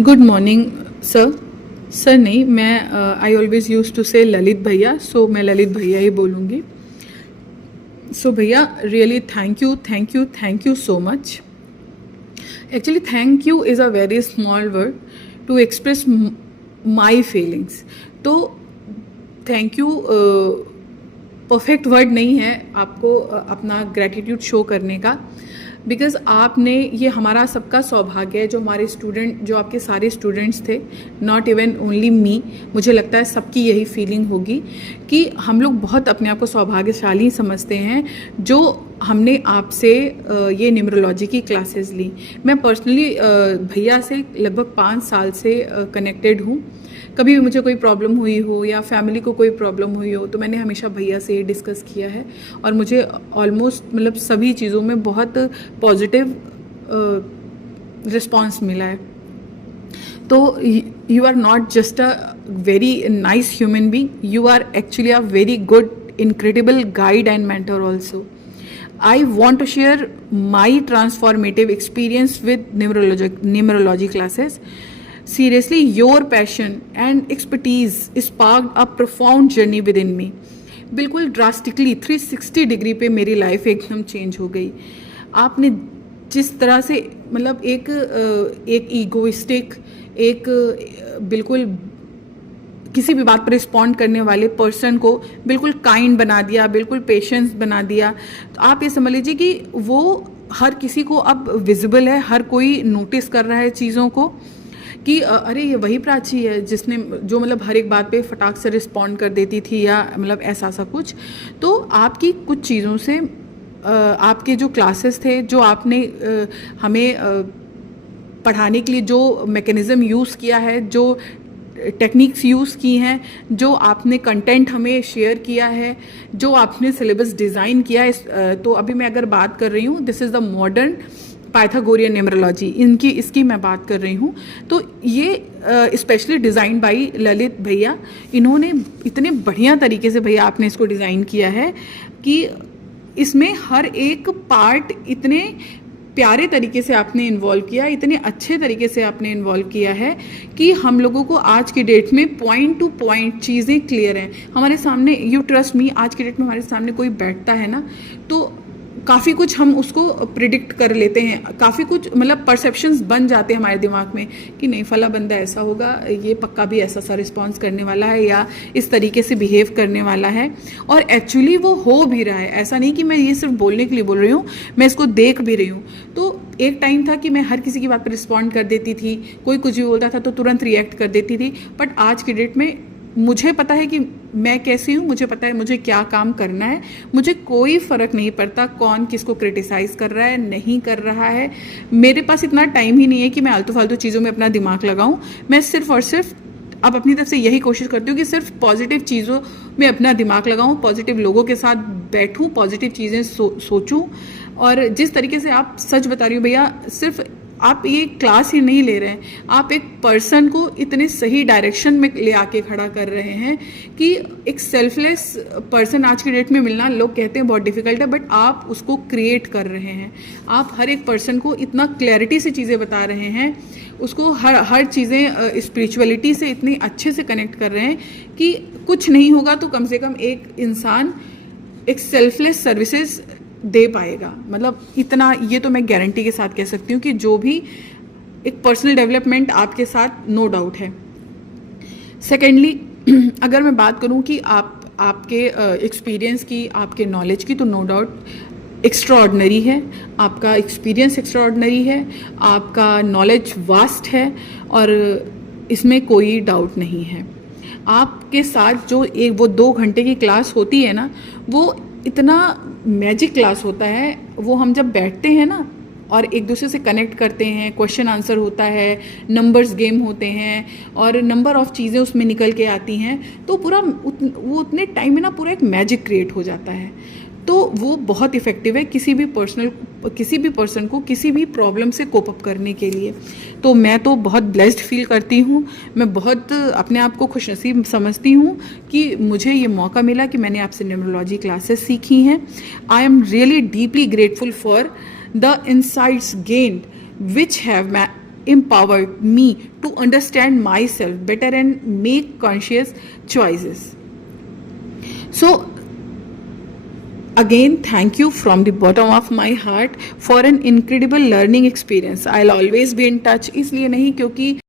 Good morning sir. Sir नहीं, मैं I always use to से ललित भैया, सो मैं ललित भैया ही बोलूँगी। सो भैया, really thank you so much. Actually thank you is a very small word to express my feelings. तो थैंक यू परफेक्ट वर्ड नहीं है आपको अपना ग्रैटिट्यूड शो करने का, बिकॉज़ आपने, ये हमारा सबका सौभाग्य है, जो हमारे स्टूडेंट, जो आपके सारे स्टूडेंट्स थे, नॉट इवन ओनली मी, मुझे लगता है सबकी यही फीलिंग होगी कि हम लोग बहुत अपने आप को सौभाग्यशाली समझते हैं जो हमने आपसे ये न्यूमरोलॉजी की क्लासेस ली। मैं पर्सनली भैया से लगभग 5 साल से कनेक्टेड हूँ। कभी भी मुझे कोई प्रॉब्लम हुई हो या फैमिली को कोई प्रॉब्लम हुई हो तो मैंने हमेशा भैया से ही डिस्कस किया है, और मुझे ऑलमोस्ट मतलब सभी चीज़ों में बहुत पॉजिटिव रिस्पॉन्स मिला है। तो you are not just a very nice human being, you are actually a very good incredible guide and mentor also. I want to share my transformative experience with numerology classes. Seriously, your passion and expertise sparked a profound journey within me. बिल्कुल drastically 360 degree पे मेरी life एकदम change हो गई। आपने जिस तरह से मतलब एक ईगोइस्टिक, एक बिल्कुल किसी भी बात पर रिस्पॉन्ड करने वाले पर्सन को बिल्कुल काइंड बना दिया, बिल्कुल पेशेंस बना दिया। तो आप ये समझ लीजिए कि वो हर किसी को अब विजिबल है, हर कोई नोटिस कर रहा है चीज़ों को कि अरे ये वही प्राची है जिसने, जो मतलब हर एक बात पे फटाक से रिस्पॉन्ड कर देती थी, या मतलब ऐसा कुछ। तो आपकी कुछ चीज़ों से आपके जो क्लासेस थे, जो आपने हमें पढ़ाने के लिए जो मैकेनिज़्म यूज़ किया है, जो टेक्निक्स यूज़ की हैं, जो आपने कंटेंट हमें शेयर किया है, जो आपने सिलेबस डिज़ाइन किया है, तो अभी मैं अगर बात कर रही हूँ, this is the modern Pythagorean numerology, इसकी मैं बात कर रही हूँ। तो ये स्पेशली डिज़ाइन बाय ललित भैया, इन्होंने इतने बढ़िया तरीके से भैया आपने इसको डिज़ाइन किया है कि इसमें हर एक पार्ट इतने प्यारे तरीके से आपने इन्वॉल्व किया, इतने अच्छे तरीके से आपने इन्वॉल्व किया है कि हम लोगों को आज की डेट में पॉइंट टू पॉइंट चीज़ें क्लियर हैं हमारे सामने। यू ट्रस्ट मी, आज की डेट में हमारे सामने कोई बैठता है ना, तो काफ़ी कुछ हम उसको प्रिडिक्ट कर लेते हैं, काफ़ी कुछ मतलब परसेप्शंस बन जाते हैं हमारे दिमाग में कि नहीं, फला बंदा ऐसा होगा, ये पक्का भी ऐसा सा रिस्पॉन्स करने वाला है या इस तरीके से बिहेव करने वाला है। और एक्चुअली वो हो भी रहा है। ऐसा नहीं कि मैं ये सिर्फ बोलने के लिए बोल रही हूँ, मैं इसको देख भी रही हूँ। तो एक टाइम था कि मैं हर किसी की बात पर रिस्पॉन्ड कर देती थी, कोई कुछ भी बोलता था तो तुरंत रिएक्ट कर देती थी। बट आज की डेट में मुझे पता है कि मैं कैसी हूँ, मुझे पता है मुझे क्या काम करना है, मुझे कोई फ़र्क नहीं पड़ता कौन किसको क्रिटिसाइज़ कर रहा है, नहीं कर रहा है। मेरे पास इतना टाइम ही नहीं है कि मैं आलतू फालतू चीज़ों में अपना दिमाग लगाऊं। मैं सिर्फ और सिर्फ अब अपनी तरफ से यही कोशिश करती हूँ कि सिर्फ पॉजिटिव चीज़ों में अपना दिमाग लगाऊं, पॉजिटिव लोगों के साथ बैठूं, पॉजिटिव चीज़ें सोचूं। और जिस तरीके से आप सच बता रही हो भैया, सिर्फ आप ये क्लास ही नहीं ले रहे हैं, आप एक पर्सन को इतने सही डायरेक्शन में ले आके खड़ा कर रहे हैं कि एक सेल्फलेस पर्सन आज की डेट में मिलना, लोग कहते हैं बहुत डिफिकल्ट है, बट आप उसको क्रिएट कर रहे हैं। आप हर एक पर्सन को इतना क्लैरिटी से चीज़ें बता रहे हैं, उसको हर चीज़ें स्पिरिचुअलिटी से इतनी अच्छे से कनेक्ट कर रहे हैं कि कुछ नहीं होगा तो कम से कम एक इंसान एक सेल्फलेस सर्विसेज दे पाएगा। मतलब इतना, ये तो मैं गारंटी के साथ कह सकती हूँ कि जो भी एक पर्सनल डेवलपमेंट आपके साथ नो डाउट है। सेकेंडली, अगर मैं बात करूँ कि आपके एक्सपीरियंस की, आपके नॉलेज की, तो नो डाउट एक्स्ट्राऑर्डिनरी है, आपका एक्सपीरियंस एक्स्ट्राऑर्डिनरी है, आपका नॉलेज वास्ट है, और इसमें कोई डाउट नहीं है। आपके साथ जो वो 2 घंटे की क्लास होती है ना, वो इतना मैजिक क्लास होता है। वो हम जब बैठते हैं ना और एक दूसरे से कनेक्ट करते हैं, क्वेश्चन आंसर होता है, नंबर्स गेम होते हैं, और नंबर ऑफ चीज़ें उसमें निकल के आती हैं, तो पूरा वो उतने टाइम में ना पूरा एक मैजिक क्रिएट हो जाता है। तो वो बहुत इफ़ेक्टिव है किसी भी पर्सन को किसी भी प्रॉब्लम से कोप अप करने के लिए। तो मैं तो बहुत ब्लेस्ड फील करती हूँ, मैं बहुत अपने आप को खुशनसीब समझती हूँ कि मुझे ये मौका मिला कि मैंने आपसे न्यूमरोलॉजी क्लासेस सीखी हैं। I am really deeply grateful for the insights gained which have empowered me to understand myself better and make conscious choices. So again, thank you from the bottom of my heart for an incredible learning experience. I'll always be in touch, इसलिए नहीं क्योंकि